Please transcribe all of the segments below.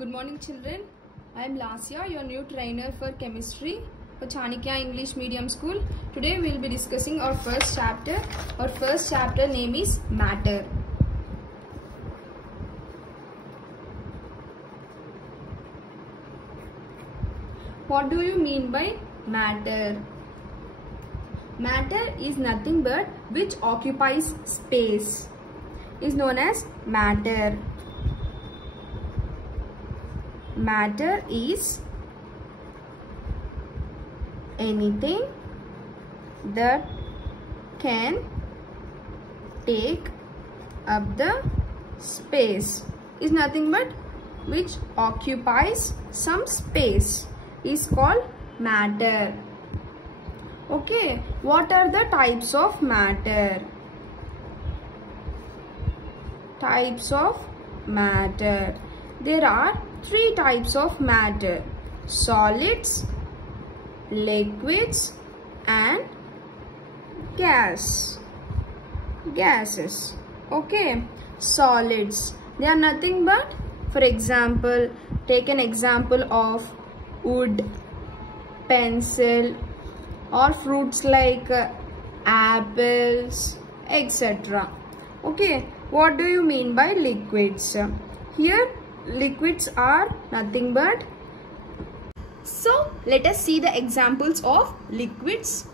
Good morning children. I am Lasya, your new trainer for chemistry for Chanakya English Medium School. Today we will be discussing our first chapter. Our first chapter name is matter. What do you mean by matter? Matter is nothing but which occupies space is known as matter. Matter is anything that can take up the space, is nothing but which occupies some space, is called matter. Okay, what are the types of matter? Types of matter. There are three types of matter: solids, liquids and gases. Okay, solids, they are nothing but, for example, take an example of wood, pencil or fruits like apples, etc. Okay, what do you mean by liquids? Here liquids are nothing but, so let us see the examples of liquids.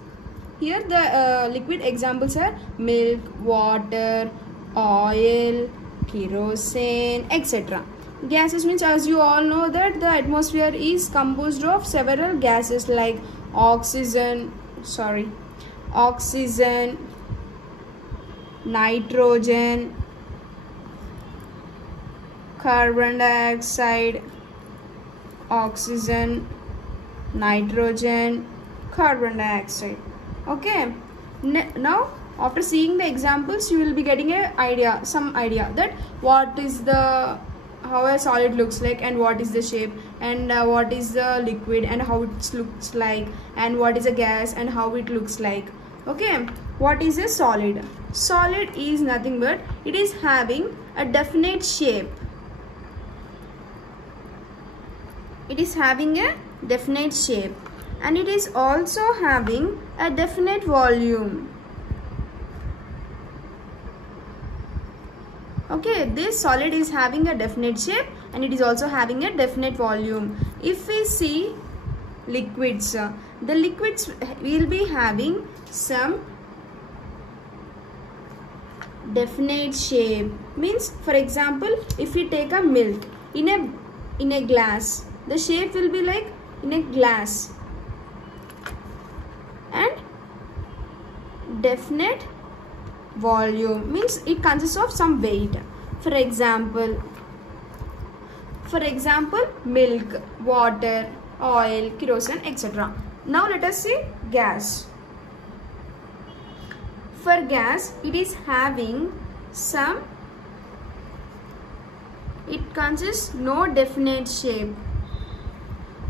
Here the liquid examples are milk, water, oil, kerosene, etc. Gases means, as you all know, that the atmosphere is composed of several gases like oxygen, nitrogen, carbon dioxide, oxygen, nitrogen, carbon dioxide. Okay, now after seeing the examples you will be getting some idea that what is the, how a solid looks like and what is the shape, and what is the liquid and how it looks like, and what is a gas and how it looks like. Okay, what is a solid? Solid is nothing but it is having a definite shape. It is having a definite shape and it is also having a definite volume. Okay, this solid is having a definite shape and it is also having a definite volume. If we see liquids, the liquids will be having some definite shape. Means, for example, if we take a milk in a glass, the shape will be like in a glass, and definite volume means it consists of some weight. For example, milk, water, oil, kerosene, etc. Now let us see gas. For gas, it is having some, it consists no definite shape.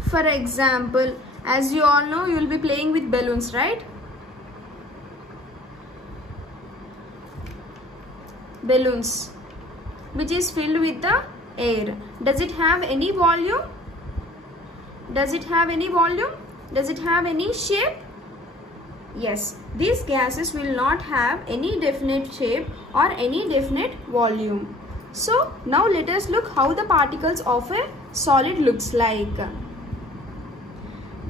For example, as you all know, you will be playing with balloons, right? Balloons, which is filled with the air. Does it have any volume? Does it have any volume? Does it have any shape? Yes, these gases will not have any definite shape or any definite volume. So now let us look how the particles of a solid looks like.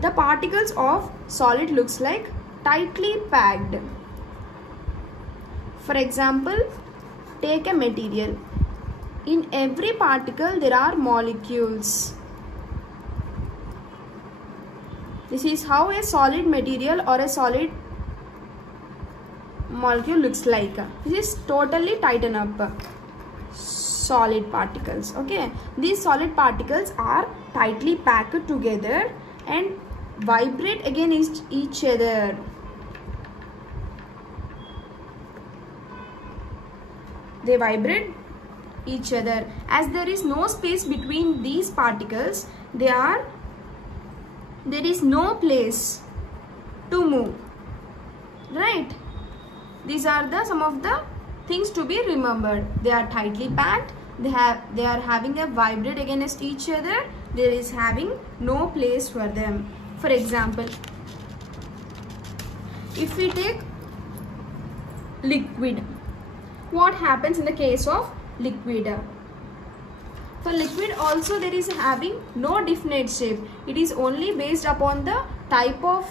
The particles of solid looks like tightly packed. For example, take a material. In every particle there are molecules. This is how a solid material or a solid molecule looks like. This is totally tightened up solid particles. Okay, these solid particles are tightly packed together and vibrate against each other. They vibrate each other. As there is no space between these particles, there is no place to move, right? These are some of the things to be remembered. They are tightly packed they are having a vibrate against each other, there is having no place for them. For example, if we take liquid, what happens in the case of liquid? For liquid also there is having no definite shape. It is only based upon the type of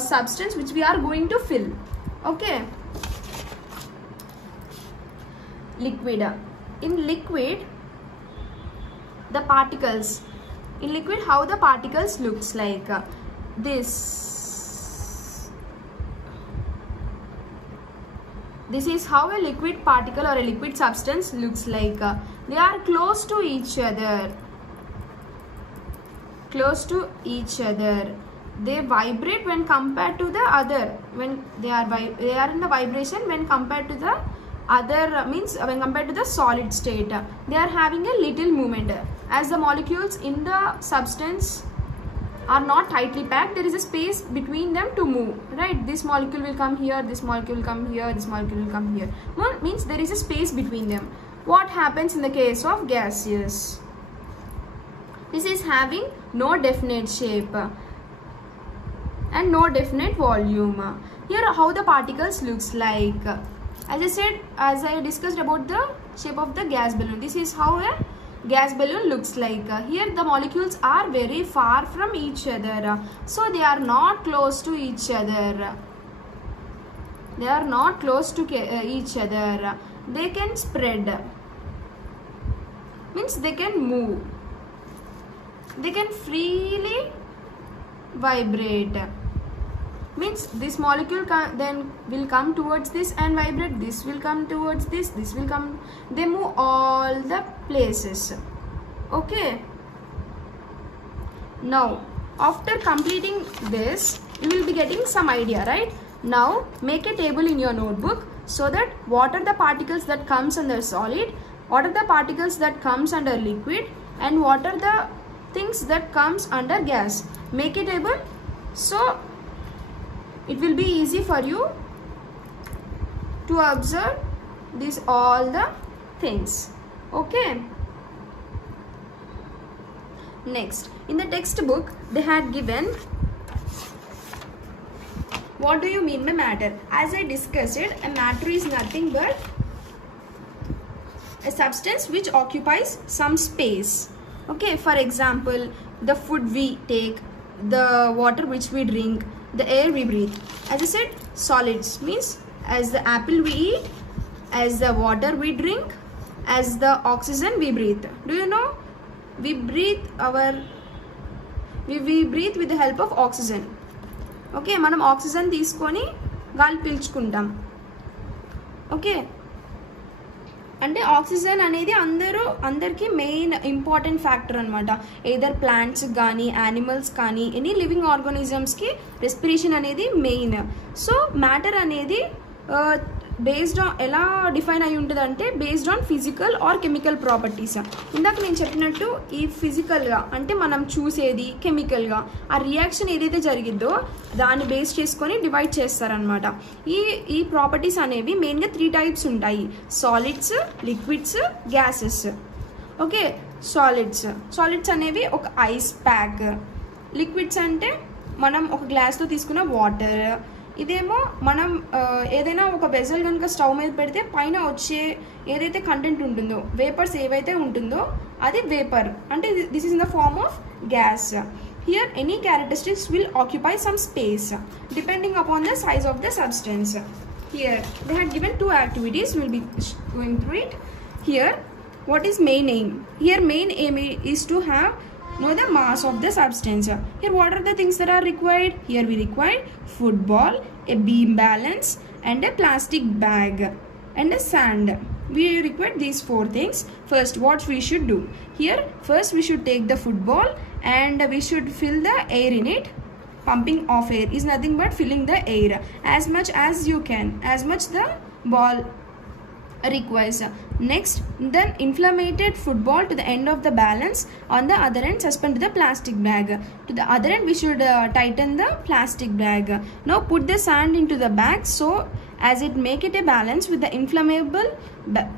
substance which we are going to fill. Okay. Liquid. In liquid, the particles. In liquid, how the particles looks like this. This is how a liquid particle or a liquid substance looks like. They are close to each other. Close to each other. They vibrate when compared to the other. When they are in the vibration when compared to the other, means when compared to the solid state. They are having a little movement. As the molecules in the substance are not tightly packed, there is a space between them to move, right? This molecule will come here, this molecule will come here, this molecule will come here. Well, means there is a space between them. What happens in the case of gaseous? This is having no definite shape and no definite volume. Here how the particles looks like. As I discussed about the shape of the gas balloon. This is how a gas balloon looks like. Here the molecules are very far from each other. So they are not close to each other. They are not close to each other. They can spread. Means they can move. They can freely vibrate. Means this molecule then will come towards this and vibrate. This will come towards this. This will come. They move all the places. Okay. Now, after completing this, you will be getting some idea, right? Now, make a table in your notebook so that what are the particles that comes under solid, what are the particles that comes under liquid, and what are the things that comes under gas. Make a table so it will be easy for you to observe these all the things. Okay. Next, in the textbook they had given, what do you mean by matter? As I discussed it, a matter is nothing but a substance which occupies some space. Okay, for example, the food we take, the water which we drink, the air we breathe. As I said, solids means as the apple we eat, as the water we drink, as the oxygen we breathe. Do you know? We breathe with the help of oxygen. Okay, manam oxygen తీసుకొని గాలి పీల్చుకుంటాం. Okay. అంటే oxygen అనేది అందరికీ main important factor అనమాట. Either plants కానీ animals కానీ any living ఆర్గానిజమ్స్కి respiration అనేది main. So matter అనేది బేస్డ్ ఆన్ ఎలా డిఫైన్ అయి ఉంటుంది అంటే based on physical are chemical properties. ఇందాక నేను చెప్పినట్టు ఈ ఫిజికల్గా అంటే మనం చూసేది, కెమికల్గా ఆ రియాక్షన్ ఏదైతే జరిగిద్దో దాన్ని బేస్ చేసుకొని డివైడ్ చేస్తారనమాట. ఈ ప్రాపర్టీస్ అనేవి మెయిన్గా 3 టైప్స్ ఉంటాయి: solids, liquids, gases. Okay, solids అనేవి ఒక ఐస్ ప్యాక్. లిక్విడ్స్ అంటే మనం ఒక గ్లాస్లో తీసుకున్న వాటర్. ఇదేమో మనం ఏదైనా ఒక వెజల్ కనుక స్టవ్ మీద పెడితే పైన వచ్చే ఏదైతే కంటెంట్ ఉంటుందో, వేపర్స్ ఏవైతే ఉంటుందో అది వేపర్ అంటే this is in the form of gas. Here any characteristics will occupy some space depending upon the size of the substance. Here they had given 2 activities. We will be going through it. Here what is main aim? Here main aim is to know the mass of the substance. Here what are the things that are required? Here we require football, a beam balance, and a plastic bag and a sand. We require these 4 things. First, what we should do? Here first we should take the football and we should fill the air in it. Pumping of air is nothing but filling the air as much as you can, as much the ball requires. Next, then inflated football to the end of the balance. On the other end, suspend to the plastic bag. To the other end, we should tighten the plastic bag. Now put the sand into the bag so as it make it a balance with the inflammable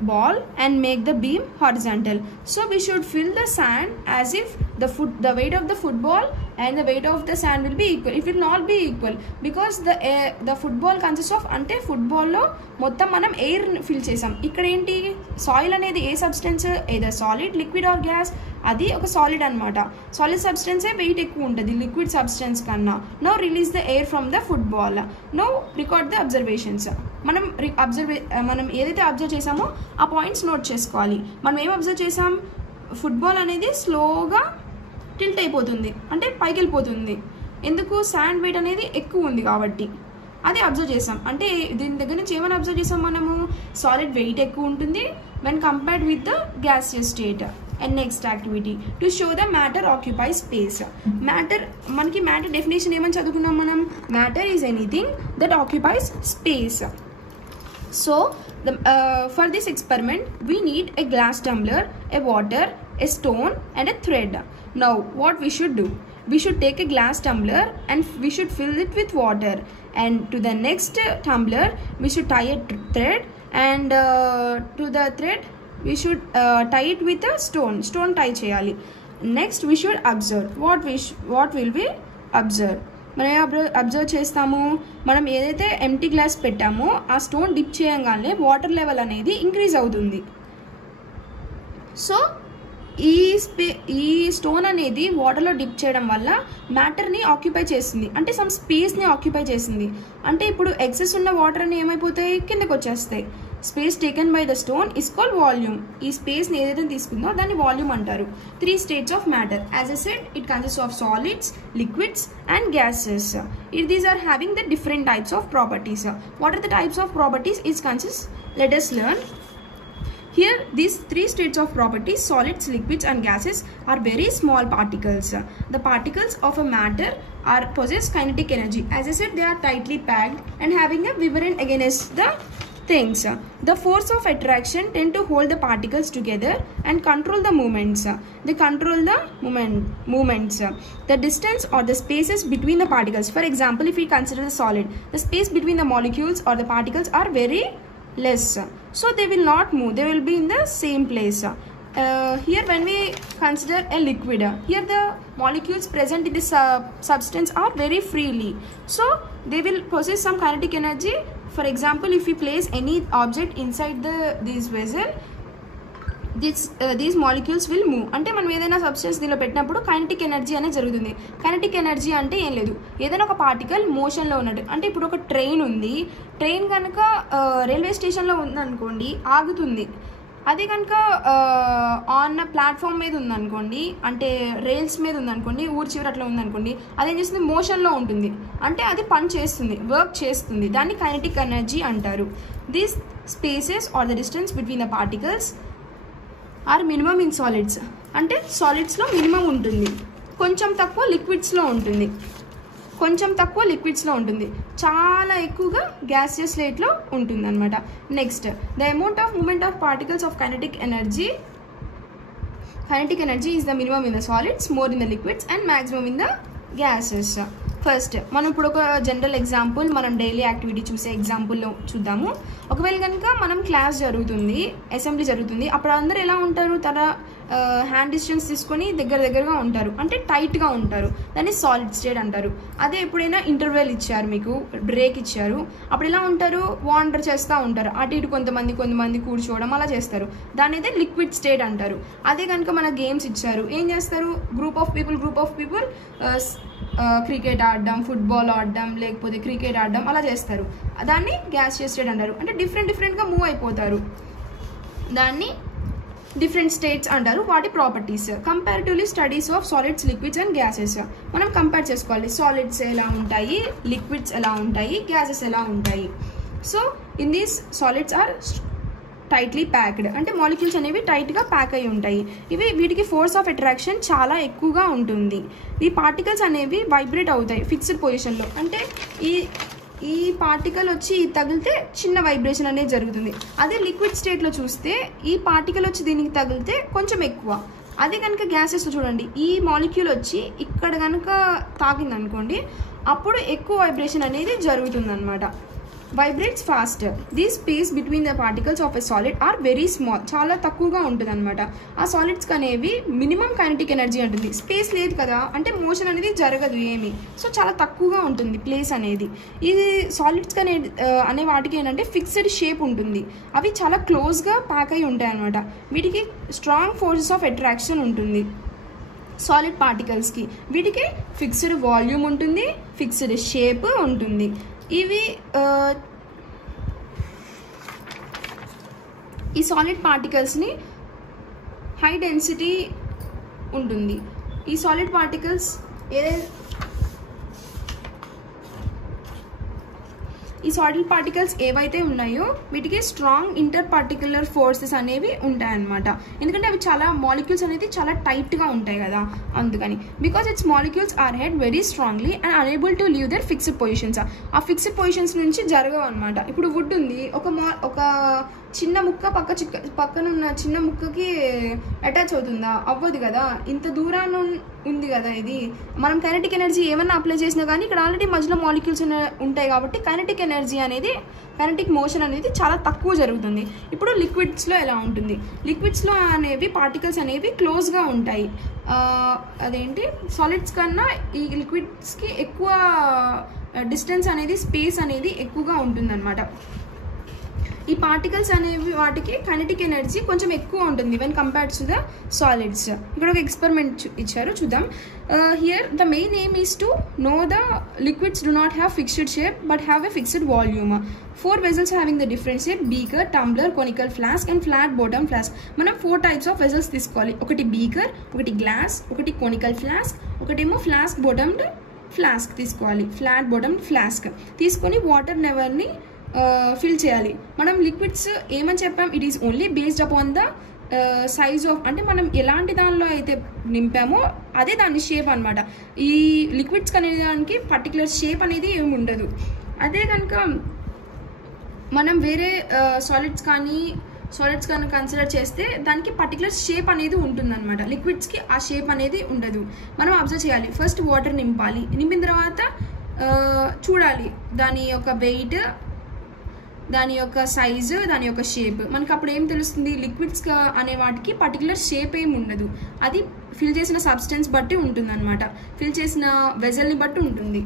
ball and make the beam horizontal. So we should fill the sand as if the weight of the football and the weight of the sand will be equal. It will not be equal because the football consists of అంటే ఫుట్బాల్లో మొత్తం మనం air fill చేసాం. ఇక్కడ ఏంటి soil అనేది ఏ substance, ఏదో solid liquid or gas, అది ఒక సాలిడ్ అనమాట. సాలిడ్ సబ్స్టెన్సే వెయిట్ ఎక్కువ ఉంటుంది లిక్విడ్ సబ్స్టెన్స్ కన్నా. No release the air from the football. No record the observations. మనం ఏదైతే అబ్జర్వ్ చేసామో ఆ పాయింట్స్ నోట్ చేసుకోవాలి. మనం ఏం అబ్జర్వ్ చేసాం, ఫుట్బాల్ అనేది స్లోగా టిల్ట్ అయిపోతుంది, అంటే పైకి వెళ్ళిపోతుంది. ఎందుకు, శాండ్ వెయిట్ అనేది ఎక్కువ ఉంది కాబట్టి అది అబ్జర్వ్ చేసాం. అంటే దీని దగ్గర నుంచి ఏమైనా అబ్జర్వ్ చేసాం మనము, సాలిడ్ వెయిట్ ఎక్కువ ఉంటుంది when compared with the gaseous state. And next activity to show the matter occupy space. మనకి మ్యాటర్ డెఫినేషన్ ఏమని చదువుకున్నాం మనం, matter is anything that occupies space. So for this experiment we need a glass tumbler, a water, a stone and a thread. Now what we should do, we should take a glass tumbler and we should fill it with water, and to the next tumbler we should tie a thread, and to the thread we should tie it with a stone tie cheyali. Next we should observe what will we observe. మనం observe చేస్తాము, మనం ఏదైతే empty glass పెట్టామో ఆ stone dip చేయగానే water level అనేది increase అవుతుంది. So ఈ స్టోన్ అనేది వాటర్లో డిప్ చేయడం వల్ల మ్యాటర్ని ఆక్యుపై చేస్తుంది, అంటే సమ్ స్పేస్ని ఆక్యుపై చేస్తుంది. అంటే ఇప్పుడు ఎక్సెస్ ఉన్న వాటర్ అని ఏమైపోతాయి, కిందకు వచ్చేస్తాయి. Space taken by the stone is called volume. ఈ స్పేస్ని ఏదైతే తీసుకుందో దాన్ని వాల్యూమ్ అంటారు. 3 states of matter. As I said, it consists of solids, liquids and gases. These are having the different types of properties. What are the types of properties it consists? Let us learn. Here these 3 states of properties, solids, liquids and gases, are very small particles. The particles of a matter possess kinetic energy. As I said, they are tightly packed and having a vibrant against the things. The force of attraction tend to hold the particles together and control the movements. They control the movements. The distance or the spaces between the particles. For example, if we consider the solid, the space between the molecules or the particles are very less. So they will not move. They will be in the same place. Here when we consider a liquid, here the molecules present in this substance are very freely. So they will possess some kinetic energy. For example, if we place any object inside this vessel, these molecules will move. అంటే మనం ఏదైనా substance దీనిలో పెట్టినప్పుడు kinetic energy అనేది జరుగుతుంది. Kinetic energy అంటే ఏం లేదు, ఏదైనా ఒక పార్టికల్ మోషన్లో ఉన్నట్టు. అంటే ఇప్పుడు ఒక ట్రైన్ ఉంది, ట్రైన్ కనుక రైల్వే స్టేషన్లో ఉందనుకోండి ఆగుతుంది. అదే కనుక ఆన్ ప్లాట్ఫామ్ మీద ఉందనుకోండి, అంటే రైల్స్ మీద ఉందనుకోండి, ఊరి చివరి అట్లా ఉందనుకోండి, అదేం చేస్తుంది, మోషన్లో ఉంటుంది. అంటే అది పని చేస్తుంది, వర్క్ చేస్తుంది. దాన్ని కైనెటిక్ ఎనర్జీ అంటారు. These spaces are the distance between the particles are minimum in solids. అంటే సాలిడ్స్లో మినిమం ఉంటుంది, కొంచెం తక్కువ లిక్విడ్స్లో ఉంటుంది, చాలా ఎక్కువగా గ్యాసియస్ స్టేట్లో ఉంటుంది అనమాట. Next the amount of movement of particles of kinetic energy is the minimum in the solids, more in the liquids and maximum in the gases. First మనం ఇప్పుడు ఒక జనరల్ ఎగ్జాంపుల్, మనం డైలీ యాక్టివిటీ చూసే ఎగ్జాంపుల్లో చూద్దాము. ఒకవేళ కనుక మనం క్లాస్ జరుగుతుంది, అసెంబ్లీ జరుగుతుంది, అప్పుడు అందరూ ఎలా ఉంటారు, తన హ్యాండ్ డిస్టెన్స్ తీసుకొని దగ్గరగా ఉంటారు, అంటే టైట్గా ఉంటారు. దాన్ని సాలిడ్ స్టేట్ అంటారు. అదే ఎప్పుడైనా ఇంటర్వెల్ ఇచ్చారు, మీకు బ్రేక్ ఇచ్చారు, అప్పుడు ఎలా ఉంటారు, వాండర్ చేస్తూ ఉంటారు, అటు ఇటు కొంతమంది కూర్చోవడం అలా చేస్తారు. దాని అయితే లిక్విడ్ స్టేట్ అంటారు. అదే కనుక మన గేమ్స్ ఇచ్చారు, ఏం చేస్తారు, గ్రూప్ ఆఫ్ పీపుల్ క్రికెట్ ఆడడం, ఫుట్బాల్ ఆడడం, లేకపోతే క్రికెట్ ఆడడం అలా చేస్తారు. దాన్ని గ్యాసియస్ స్టేట్ అంటారు. అంటే డిఫరెంట్గా మూవ్ అయిపోతారు, దాన్ని డిఫరెంట్ స్టేట్స్ అంటారు. వాటి properties comparatively studies of solids, liquids and gases మనం కంపేర్ చేసుకోవాలి. సాలిడ్స్ ఎలా ఉంటాయి, లిక్విడ్స్ ఎలా ఉంటాయి, గ్యాసెస్ ఎలా ఉంటాయి. So in these solids are tightly packed, అంటే మాలిక్యూల్స్ అనేవి టైట్గా ప్యాక్ అయి ఉంటాయి. వీటికి ఫోర్స్ ఆఫ్ అట్రాక్షన్ చాలా ఎక్కువగా ఉంటుంది. ఈ పార్టికల్స్ అనేవి వైబ్రేట్ అవుతాయి ఫిక్స్డ్ పొజిషన్లో. అంటే ఈ పార్టికల్ వచ్చి తగిలితే చిన్న వైబ్రేషన్ అనేది జరుగుతుంది. అదే లిక్విడ్ స్టేట్లో చూస్తే ఈ పార్టికల్ వచ్చి దీనికి తగిలితే కొంచెం ఎక్కువ. అదే కనుక గ్యాసెస్ చూడండి, ఈ మాలిక్యూల్ వచ్చి ఇక్కడ కనుక తాగింది అనుకోండి, అప్పుడు ఎక్కువ వైబ్రేషన్ అనేది జరుగుతుంది అనమాట. vibrates faster. The space between the particles of a solid are very small. చాలా తక్కువగా ఉంటుంది అనమాట. ఆ సాలిడ్స్కి అనేవి మినిమం కైనెటిక్ ఎనర్జీ ఉంటుంది. స్పేస్ లేదు కదా, అంటే మోషన్ అనేది జరగదు ఏమి, సో చాలా తక్కువగా ఉంటుంది ప్లేస్ అనేది. ఇది సాలిడ్స్కి అనే వాటికి ఏంటంటే ఫిక్స్డ్ షేప్ ఉంటుంది. అవి చాలా క్లోజ్గా ప్యాక్ అయి ఉంటాయి అనమాట. వీటికి స్ట్రాంగ్ ఫోర్సెస్ ఆఫ్ అట్రాక్షన్ ఉంటుంది సాలిడ్ పార్టికల్స్కి. వీటికి ఫిక్స్డ్ వాల్యూమ్ ఉంటుంది, ఫిక్స్డ్ షేప్ ఉంటుంది. ఇవి ఈ సాలిడ్ పార్టికల్స్ని హై డెన్సిటీ ఉంటుంది. ఈ సాలిడ్ పార్టికల్స్ ఏవైతే ఉన్నాయో వీటికి స్ట్రాంగ్ ఇంటర్ పార్టికులర్ ఫోర్సెస్ అనేవి ఉంటాయన్నమాట. ఎందుకంటే అవి చాలా మాలిక్యూల్స్ అనేది చాలా టైట్గా ఉంటాయి కదా, అందుకని. Because its molecules are held very strongly and unable to leave their fixed positions. ఆ ఫిక్స్డ్ పొజిషన్స్ నుంచి జరగవు అనమాట. ఇప్పుడు వుడ్ ఉంది, ఒక చిన్న ముక్క పక్కన ఉన్న చిన్న ముక్కకి అటాచ్ అవుతుందా? అవ్వదు కదా. ఇంత దూరాన్ని ఉంది కదా ఇది. మనం కైనెటిక్ ఎనర్జీ ఏమన్నా అప్లై చేసినా కానీ ఇక్కడ ఆల్రెడీ మధ్యలో మాలిక్యూల్స్ ఉంటాయి కాబట్టి కైనెటిక్ మోషన్ అనేది చాలా తక్కువ జరుగుతుంది. ఇప్పుడు లిక్విడ్స్లో ఎలా ఉంటుంది? లిక్విడ్స్లో అనేవి పార్టికల్స్ అనేవి క్లోజ్గా ఉంటాయి. అదేంటి సాలిడ్స్ కన్నా ఈ లిక్విడ్స్కి ఎక్కువ డిస్టెన్స్ అనేది, స్పేస్ అనేది ఎక్కువగా ఉంటుందన్నమాట. ఈ పార్టికల్స్ అనేవి వాటికి కైనెటిక్ ఎనర్జీ కొంచెం ఎక్కువ ఉంటుంది when compared to the solids. ఇక్కడ ఒక ఎక్స్పెరిమెంట్ ఇచ్చారు, చూద్దాం. Here the main aim is to know the liquids do not have fixed shape but have a fixed volume. 4 vessels having the different shape: beaker, tumbler, conical flask and flat bottom flask. మనం 4 types of vessels తీసుకోవాలి. ఒకటి beaker, ఒకటి glass, ఒకటి conical flask, ఒకటేమో flask bottomed flask తీసుకోవాలి. Flat bottom flask తీసుకొని water నెవర్ని fill చేయాలి. మనం లిక్విడ్స్ ఏమని చెప్పాం? It is only based upon the size of, అంటే మనం ఎలాంటి దానిలో అయితే నింపామో అదే దాని షేప్ అనమాట. ఈ లిక్విడ్స్ అనేది దానికి పర్టికులర్ షేప్ అనేది ఏమి ఉండదు. అదే కనుక మనం వేరే సాలిడ్స్ కానీ కన్సిడర్ చేస్తే దానికి పర్టికులర్ షేప్ అనేది ఉంటుందన్నమాట. లిక్విడ్స్కి ఆ షేప్ అనేది ఉండదు. మనం అబ్జర్వ్ చేయాలి. ఫస్ట్ వాటర్ నింపాలి, నింపిన తర్వాత చూడాలి దాని యొక్క వెయిట్, దాని యొక్క సైజు, దాని యొక్క షేప్. మనకు అప్పుడు ఏం తెలుస్తుంది? లిక్విడ్స్ అనే వాటికి పర్టికులర్ షేప్ ఏమి ఉండదు. అది ఫిల్ చేసిన సబ్స్టెన్స్ బట్టి ఉంటుంది అనమాట, ఫిల్ చేసిన వెజల్ని బట్టి ఉంటుంది.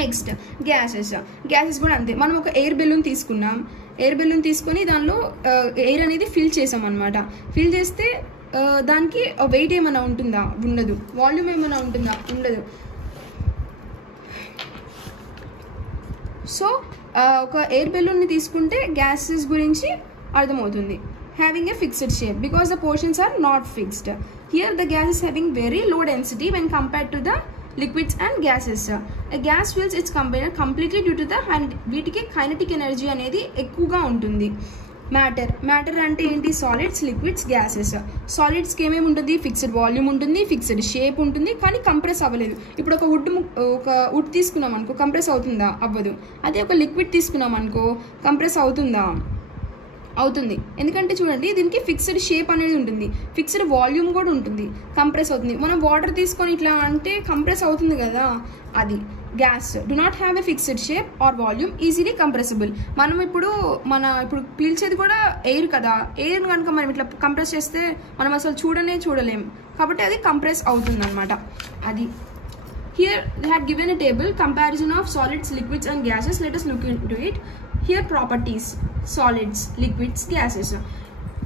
నెక్స్ట్ గ్యాసెస్ కూడా అంతే. మనం ఒక ఎయిర్ బెలూన్ తీసుకున్నాం. ఎయిర్ బెలూన్ తీసుకొని దానిలో ఎయిర్ అనేది ఫిల్ చేసాం అనమాట. ఫిల్ చేస్తే దానికి వెయిట్ ఏమైనా ఉంటుందా? ఉండదు. వాల్యూమ్ ఏమైనా ఉంటుందా? ఉండదు. సో ఒక ఎయిర్ బెలూన్ని తీసుకుంటే గ్యాసెస్ గురించి అర్థమవుతుంది. Having a fixed shape because the portions are not fixed. Here the gas is having very low density when compared to the liquids and gases. A gas fills its container completely due to the వీటికి kinetic energy అనేది ఎక్కువగా ఉంటుంది. Matter అంటే ఏంటి? Solids, liquids, gases. సాలిడ్స్కి ఏమేమి ఉంటుంది? Fixed volume ఉంటుంది, fixed shape ఉంటుంది, కానీ కంప్రెస్ అవ్వలేదు. ఇప్పుడు ఒక వుడ్ తీసుకున్నాం అనుకో, కంప్రెస్ అవుతుందా? అవ్వదు. అదే ఒక లిక్విడ్ తీసుకున్నాం అనుకో, కంప్రెస్ అవుతుందా? అవుతుంది. ఎందుకంటే చూడండి, దీనికి ఫిక్స్డ్ షేప్ అనేది ఉంటుంది, ఫిక్స్డ్ వాల్యూమ్ కూడా ఉంటుంది, కంప్రెస్ అవుతుంది. మనం వాటర్ తీసుకొని ఇట్లా అంటే కంప్రెస్ అవుతుంది కదా, అది. Gas do not have a fixed shape or volume, easily compressible. మనం ఇప్పుడు పీల్చేది కూడా ఎయిర్ కదా, ఎయిర్ కనుక మనం ఇట్లా కంప్రెస్ చేస్తే మనం అసలు చూడలేం, కాబట్టి అది కంప్రెస్ అవుతుంది అనమాట. అది. Here they had given a table comparison of solids, liquids and gases. Let us look into it. Here properties: solids, liquids, gases.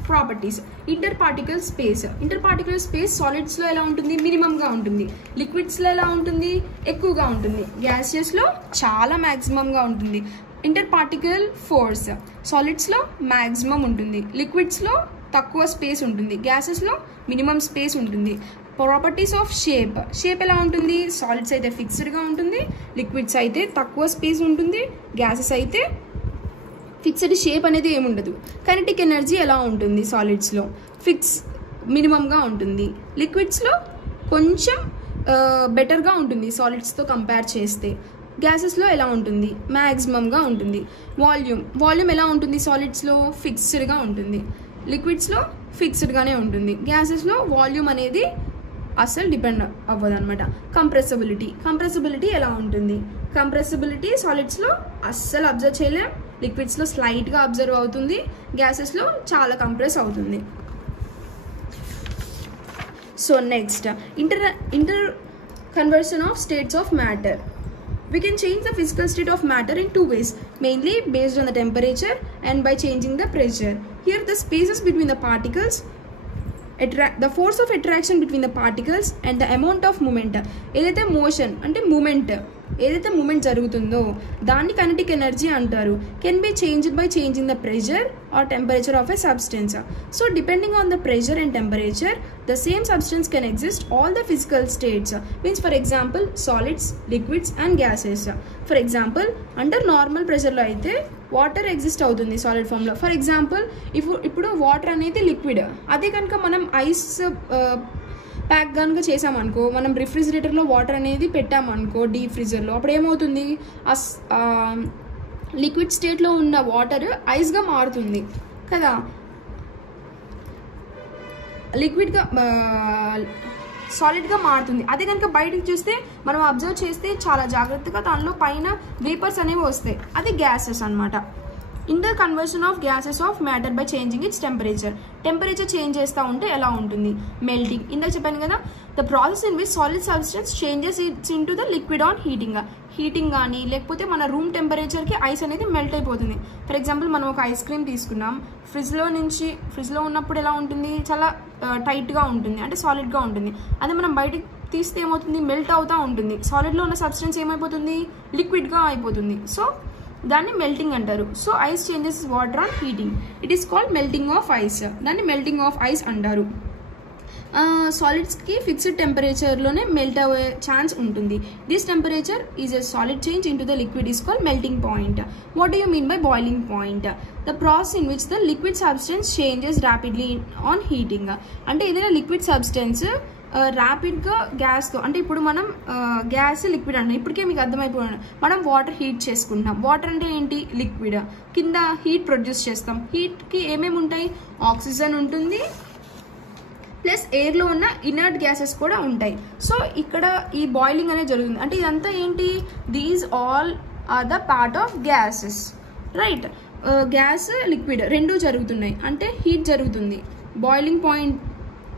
Properties: interparticle space. Interparticle space solids లో ఎలా ఉంటుంది? మినిమం గా ఉంటుంది. లిక్విడ్స్ లో ఎలా ఉంటుంది? ఎక్కువగా ఉంటుంది. గ్యాసెస్ లో చాలా మాక్సిమం గా ఉంటుంది. ఇంటర్పార్టికల్ ఫోర్స్ సాలిడ్స్ లో మాక్సిమం ఉంటుంది, లిక్విడ్స్ లో తక్కువ స్పేస్ ఉంటుంది, గ్యాసెస్ లో మినిమం స్పేస్ ఉంటుంది. ప్రాపర్టీస్ ఆఫ్ షేప్ ఎలా ఉంటుంది? సాలిడ్స్ అయితే ఫిక్స్డ్గా ఉంటుంది, లిక్విడ్స్ అయితే తక్కువ స్పేస్ ఉంటుంది, గ్యాసెస్ అయితే ఫిక్స్డ్ షేప్ అనేది ఏముండదు. కైనెటిక్ ఎనర్జీ ఎలా ఉంటుంది? సాలిడ్స్లో మినిమంగా ఉంటుంది, లిక్విడ్స్లో కొంచెం బెటర్గా ఉంటుంది సాలిడ్స్తో కంపేర్ చేస్తే. గ్యాసెస్లో ఎలా ఉంటుంది? మ్యాక్సిమంగా ఉంటుంది. వాల్యూమ్ ఎలా ఉంటుంది? సాలిడ్స్లో ఫిక్స్డ్గా ఉంటుంది, లిక్విడ్స్లో ఫిక్స్డ్గానే ఉంటుంది. గ్యాసెస్లో వాల్యూమ్ అనేది అస్సలు డిపెండ్ అవ్వదు అనమాట. కంప్రెసిబిలిటీ ఎలా ఉంటుంది? కంప్రెసిబిలిటీ సాలిడ్స్లో అస్సలు అబ్జర్వ్ చేయలేం, లిక్విడ్స్లో స్లైట్గా అబ్జర్వ్ అవుతుంది, గ్యాసెస్లో చాలా కంప్రెస్ అవుతుంది. So next inter conversion of states of matter. We can change the physical state of matter in two ways, mainly based on the temperature and by changing the pressure. Here the spaces between the particles, the force of attraction between the particles and the amount of movement, ఏదైతే motion అంటే ఏదైతే movement జరుగుతుందో దాన్ని kinetic energy అంటారు. Can be changed by changing the pressure or temperature of a substance. So depending on the pressure and temperature the same substance can exist all the physical states, means for example solids, liquids and gases. For example under normal pressure lo aithe water exist avutundi solid form lo. For example ippudu water anedi liquid, ade kanka manam ice pack కనుక చేసామనుకో, మనం రిఫ్రిజిరేటర్లో water అనేది పెట్టామనుకో deep ఫ్రీజర్లో, అప్పుడు ఏమవుతుంది liquid స్టేట్లో ఉన్న water ఐస్గా మారుతుంది కదా, లిక్విడ్గా సాలిడ్గా మారుతుంది. అదే కనుక బయటకు చూస్తే మనం అబ్జర్వ్ చేస్తే చాలా జాగ్రత్తగా దానిలో పైన వేపర్స్ అనేవి వస్తాయి, అది గ్యాసెస్ అనమాట. In the conversion of gases of matter by changing it's temperature change చేస్తూ ఉంటే ఎలా ఉంటుంది? మెల్టింగ్. ఇందాక చెప్పాను కదా, the process in which solid substance changes it's in to the liquid on heating కానీ లేకపోతే మన రూమ్ టెంపరేచర్కి ఐస్ అనేది మెల్ట్ అయిపోతుంది. ఫర్ ఎగ్జాంపుల్ మనం ఒక ఐస్ క్రీమ్ తీసుకున్నాం, ఫ్రిడ్జ్లో ఉన్నప్పుడు ఎలా ఉంటుంది? చాలా టైట్గా ఉంటుంది, అంటే సాలిడ్గా ఉంటుంది. అదే మనం బయటకు తీస్తే ఏమవుతుంది? మెల్ట్ అవుతూ ఉంటుంది. సాలిడ్లో ఉన్న సబ్స్టెన్స్ ఏమైపోతుంది? లిక్విడ్గా అయిపోతుంది. సో దాన్ని మెల్టింగ్ అంటారు. So ice changes water on heating, it is called melting of ice. దాన్ని మెల్టింగ్ ఆఫ్ ఐస్ అంటారు. సాలిడ్స్కి ఫిక్స్డ్ టెంపరేచర్లోనే మెల్ట్ అయ్యే ఛాన్స్ ఉంటుంది. This temperature is a solid change in to the liquid is called melting point. What do you mean by boiling point? The process in which the liquid substance changes rapidly on heating. అంటే ఏదైనా liquid substance ర్యాపిడ్గా గ్యాస్తో, అంటే ఇప్పుడు మనం gas liquid అంటే ఇప్పటికే మీకు అర్థమైపోయింది. మనం వాటర్ హీట్ చేసుకుంటాం. వాటర్ అంటే ఏంటి? లిక్విడ్. కింద హీట్ ప్రొడ్యూస్ చేస్తాం. హీట్కి ఏమేమి ఉంటాయి? ఆక్సిజన్ ఉంటుంది, ప్లస్ ఎయిర్లో ఉన్న ఇనర్ట్ గ్యాసెస్ కూడా ఉంటాయి. సో ఇక్కడ ఈ బాయిలింగ్ అనేది జరుగుతుంది. అంటే ఇదంతా ఏంటి? These all are the part of gases, right? Gas liquid రెండు జరుగుతున్నాయి, అంటే హీట్ జరుగుతుంది,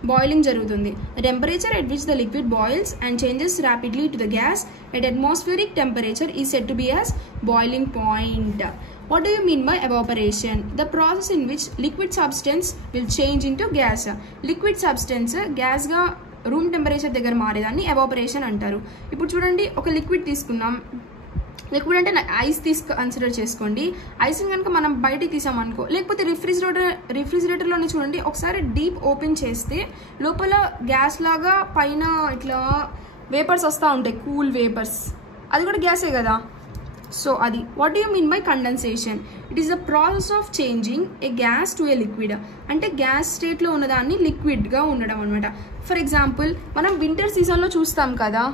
బాయిలింగ్ జరుగుతుంది. The temperature at which the liquid boils and changes rapidly to the gas at atmospheric temperature is said to be as boiling point. What do you mean by evaporation? The process in which liquid substance will change into gas. Liquid substance gas ga room temperature దగ్గర మారేదాన్ని evaporation అంటారు. ఇప్పుడు చూడండి, ఒక liquid తీసుకున్నాం. Liquid అంటే ice consider చేసుకోండి. ఐస్ని కనుక మనం బయటికి తీసామనుకో, లేకపోతే రిఫ్రిజిరేటర్లోనే చూడండి, ఒకసారి డీప్ ఓపెన్ చేస్తే లోపల గ్యాస్ లాగా పైన ఇట్లా వేపర్స్ వస్తూ ఉంటాయి, కూల్ వేపర్స్. అది కూడా గ్యాసే కదా. సో అది. What do you mean by condensation? It is the process of changing A gas to A liquid. అంటే గ్యాస్ స్టేట్లో ఉన్నదాన్ని లిక్విడ్గా ఉండడం అనమాట. ఫర్ ఎగ్జాంపుల్ మనం వింటర్ సీజన్లో చూస్తాం కదా,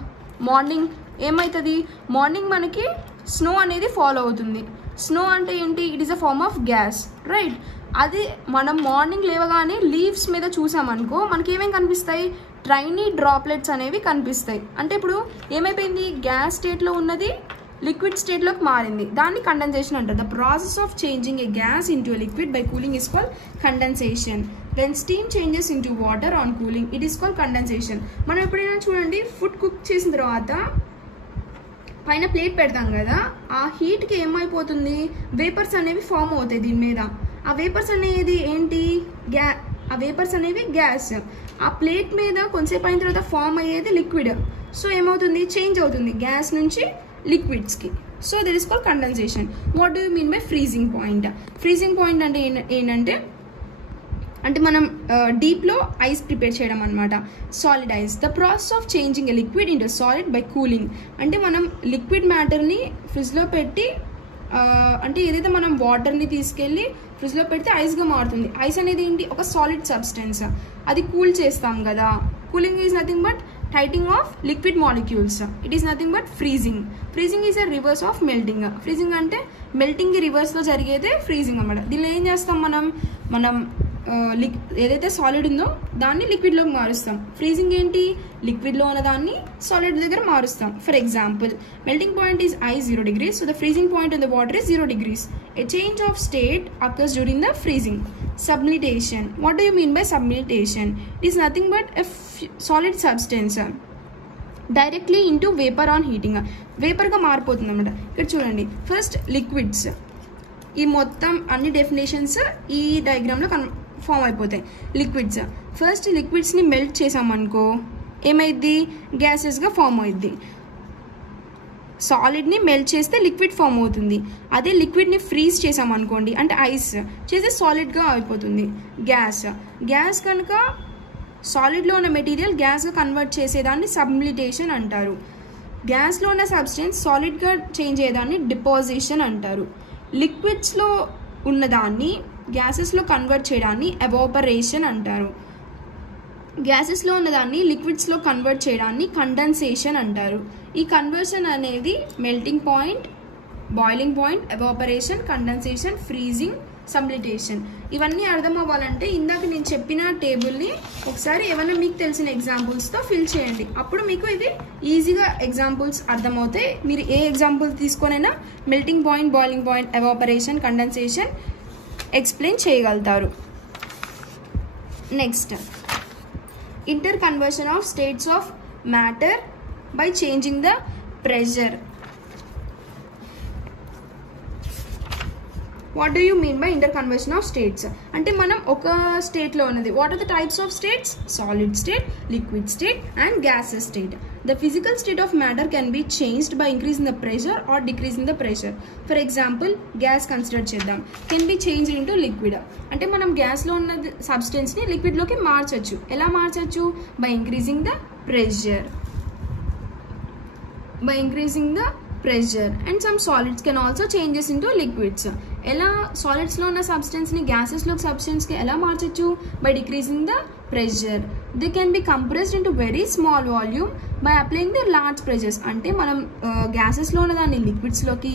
మార్నింగ్ ఏమవుతుంది? మార్నింగ్ మనకి స్నో అనేది ఫాలో అవుతుంది. స్నో అంటే ఏంటి? It is a form of gas, right? అది మనం మార్నింగ్ లేవగానే లీవ్స్ మీద చూసామనుకో, మనకి ఏమేమి కనిపిస్తాయి? ట్రైనీ డ్రాప్లెట్స్ అనేవి కనిపిస్తాయి. అంటే ఇప్పుడు ఏమైపోయింది? గ్యాస్ స్టేట్లో ఉన్నది లిక్విడ్ స్టేట్లోకి మారింది. దాన్ని కండెన్సేషన్ అంటారు. The process of changing A gas into a liquid by cooling is called condensation. When steam changes into water on cooling it is called condensation. మనం ఎప్పుడైనా చూడండి, ఫుడ్ కుక్ చేసిన తర్వాత పైన ప్లేట్ పెడతాం కదా, ఆ హీట్కి ఏమైపోతుంది? వేపర్స్ అనేవి ఫామ్ అవుతాయి దీని మీద. ఆ వేపర్స్ అనేది ఏంటి? ఆ వేపర్స్ అనేవి గ్యాస్. ఆ ప్లేట్ మీద కొంతసేపు అయిన తర్వాత ఫామ్ అయ్యేది లిక్విడ్. సో ఏమవుతుంది? చేంజ్ అవుతుంది గ్యాస్ నుంచి లిక్విడ్స్కి. So that is called condensation. What do you mean by freezing point? Freezing point అంటే ఏంటంటే మనం డీప్లో ఐస్ ప్రిపేర్ చేయడం అనమాట. Solid ice. The process of changing a liquid into solid by cooling. అంటే మనం లిక్విడ్ మ్యాటర్ని ఫ్రిడ్జ్లో పెట్టి, అంటే ఏదైతే మనం వాటర్ని తీసుకెళ్ళి ఫ్రిడ్జ్లో పెడితే ఐస్గా మారుతుంది. ఐస్ అనేది ఏంటి? ఒక సాలిడ్ సబ్స్టెన్స్. అది కూల్ చేస్తాం కదా. Cooling is nothing but tightening of liquid molecules. It is nothing but freezing. Freezing is a reverse of melting. Freezing అంటే melting కి రివర్స్ లో జరిగేదే ఫ్రీజింగ్ అన్నమాట. దీనిలో ఏం చేస్తాం? మనం ఏదైతే సాలిడ్ ఉందో దాన్ని లిక్విడ్లోకి మారుస్తాం. ఫ్రీజింగ్ ఏంటి, లిక్విడ్లో ఉన్న దాన్ని సాలిడ్ దగ్గర మారుస్తాం. For example, melting point is I 0 degrees, so the freezing point in the water is 0 degrees. A change of state occurs during the freezing. Sublimation. What do you mean by sublimation? It is nothing but a solid substance directly into vapor on heating. వేపర్గా మారిపోతుంది అన్నమాట. ఇక్కడ చూడండి, first liquids, ఈ మొత్తం అన్ని definitions ఈ డయాగ్రామ్లో form అయిపోతాయి. Liquids, first లిక్విడ్స్ని melt చేసామనుకో ఏమైద్ది, గ్యాసెస్గా form అవుద్ది. సాలిడ్ని మెల్ట్ చేస్తే లిక్విడ్ ఫామ్ అవుతుంది. అదే లిక్విడ్ని ఫ్రీజ్ చేసామనుకోండి, అంటే ఐస్ చేస్తే సాలిడ్గా అయిపోతుంది. గ్యాస్ కనుక సాలిడ్లో ఉన్న మెటీరియల్ గ్యాస్గా కన్వర్ట్ చేసేదాన్ని సబ్లిమేషన్ అంటారు. గ్యాస్లో ఉన్న సబ్స్టెన్స్ సాలిడ్గా చేంజ్ అయ్యేదాన్ని డిపాజిషన్ అంటారు. లిక్విడ్స్లో ఉన్నదాన్ని గ్యాసెస్లో కన్వర్ట్ చేయడాన్ని ఎవాపరేషన్ అంటారు. గ్యాసెస్లో ఉన్నదాన్ని లిక్విడ్స్లో కన్వర్ట్ చేయడాన్ని కండెన్సేషన్ అంటారు. ఈ కన్వర్షన్ అనేది melting point, boiling point, evaporation, condensation, freezing, sublimation. ఇవన్నీ అర్థం అవ్వాలంటే ఇందాక నేను చెప్పిన టేబుల్ని ఒకసారి ఏమైనా మీకు తెలిసిన ఎగ్జాంపుల్స్తో ఫిల్ చేయండి. అప్పుడు మీకు ఇది ఈజీగా ఎగ్జాంపుల్స్ అర్థమవుతాయి. మీరు ఏ ఎగ్జాంపుల్ తీసుకొనైనా melting point, boiling point, evaporation, condensation explain చేయగలుగుతారు. Next, interconversion of states of matter by changing the pressure. What do you mean by interconversion of states? అంటే మనం ఒక స్టేట్లో ఉన్నది. What are the types of states? Solid state, liquid state and gases state. The physical state of matter can be changed by increasing the pressure or decreasing the pressure. For example, gas consider చేద్దాం, can be changed into liquid. అంటే మనం గ్యాస్లో ఉన్న సబ్స్టెన్స్ని లిక్విడ్లోకి మార్చచ్చు. ఎలా మార్చచ్చు? By increasing the pressure. By increasing the pressure. And some solids can also changes into liquids. ఎలా సాలిడ్స్లో ఉన్న సబ్స్టెన్స్ని గ్యాసెస్లో సబ్స్టెన్స్కి ఎలా మార్చచ్చు? By decreasing the pressure. They can be compressed into very small volume by applying the large pressures. అంటే మనం గ్యాసెస్లో ఉన్న దాన్ని లిక్విడ్స్లోకి,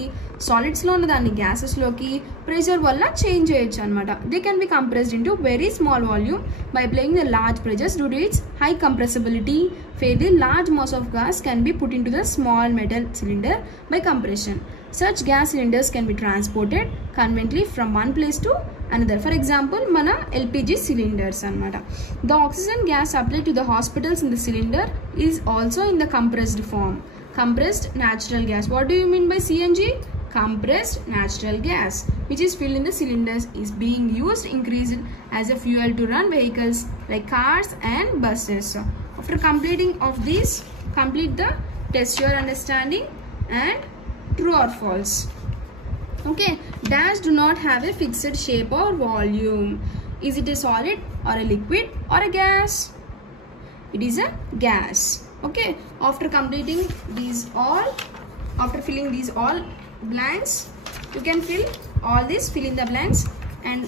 సాలిడ్స్లో ఉన్న దాన్ని గ్యాసెస్లోకి ప్రెషర్ వల్ల చేంజ్ చేయొచ్చు అనమాట. They can be compressed into very small volume by applying the large pressures. Due to its high compressibility, fairly large mass of gas can be put into the small metal cylinder by compression. Such gas cylinders can be transported conveniently from one place to another. For example, mana LPG cylinders anamata. The oxygen gas supplied to the hospitals in the cylinder is also in the compressed form. Compressed natural gas. What do you mean by CNG? Compressed natural gas, which is filled in the cylinders, is being used increased as a fuel to run vehicles like cars and buses. After completing of this, complete the test your understanding and true or false. Okay, dash do not have a fixed shape or volume. Is it a solid or a liquid or a gas? It is a gas. Okay, after completing these all, after filling these all blanks, you can fill in the blanks and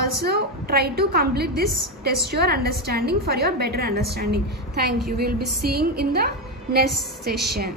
also try to complete this test your understanding for your better understanding. Thank you. We will be seeing in the next session.